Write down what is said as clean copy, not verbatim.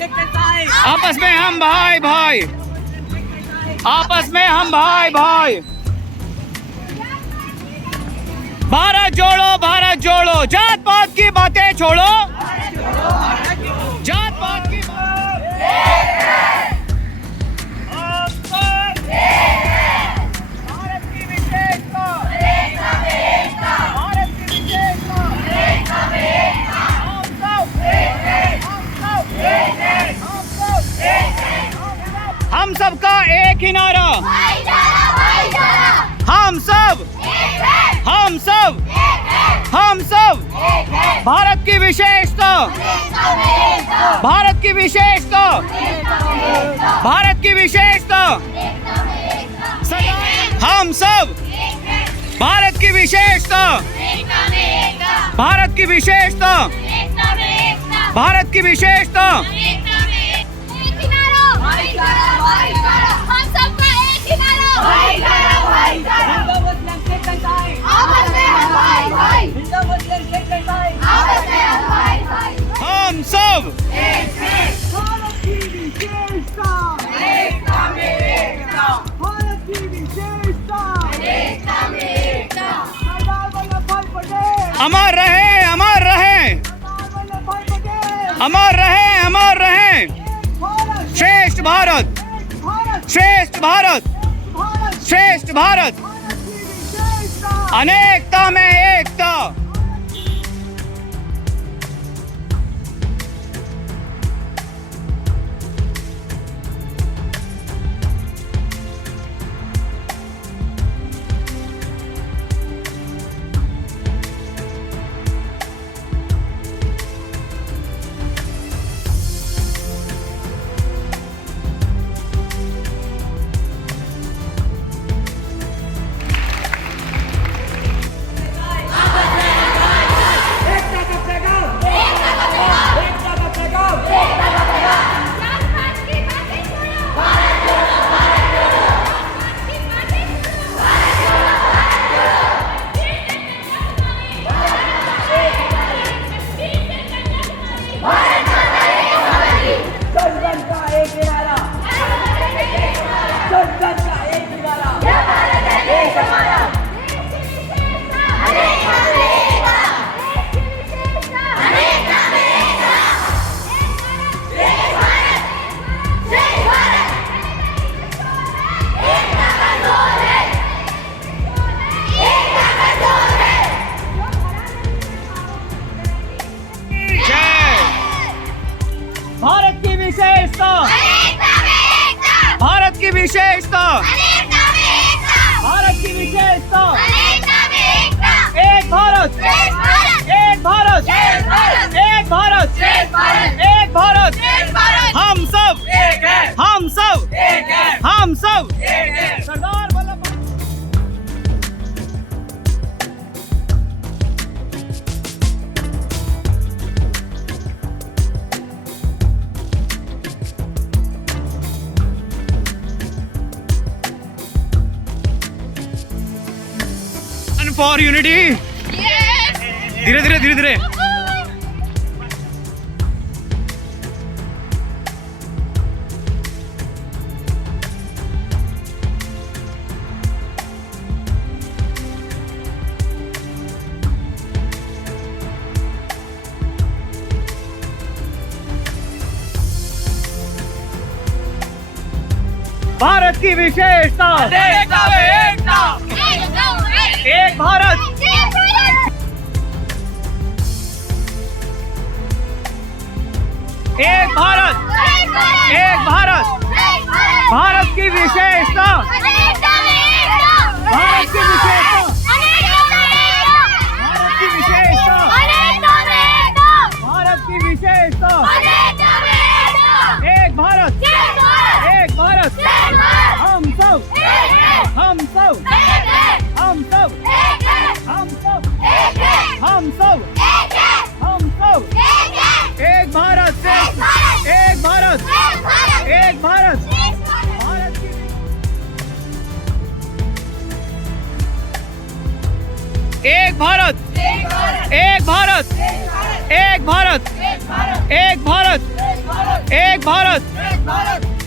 आपस में हम भाई भाई, आपस में हम भाई भाई। भारत जोड़ो, जात पात की बातें छोड़ो, जात पात की भारत की विशेषता, भारत की विशेषता, हम सबका एक ही नारा, हम सब भारत की विशेषता, भारत की विशेषता, भारत की विशेषता, हम सब भारत की विशेषता, भारत की विशेषता, भारत की विशेषता। हम सब भारत की विशेषता, भारत की विशेषता, सरदार वल्लभ भाई पटेल, अमर रहे, अमर रहे, सरदार वल्लभ भाई पटेल, अमर रहे, अमर रहे। भारत, श्रेष्ठ भारत, भारत, श्रेष्ठ भारत, भारत, श्रेष्ठ भारत, भारत की विशेषता। अनेकता में एकता। भारत की विशेषता, भारत की विशेषता, भारत की विशेषता। एक भारत, एक भारत, एक भारत, एक भारत। हम सब, हम सब, हम सब। सरदार वल्लभ भाई। For unity. धीरे धीरे धीरे धीरे। भारत की विशेषता, एक भारत, एक भारत, एक भारत। भारत की विशेषता, भारत की विशेषता, भारत की विशेषता, भारत की विशेषता। एक भारत, एक भारत। हम सब, हम सब, हम सब, हम सब, हम सब, हम सब। एक भारत, एक भारत, एक भारत। भारत की एक भारत, एक भारत, एक भारत। एक भारत एक भारत एक भारत एक भारत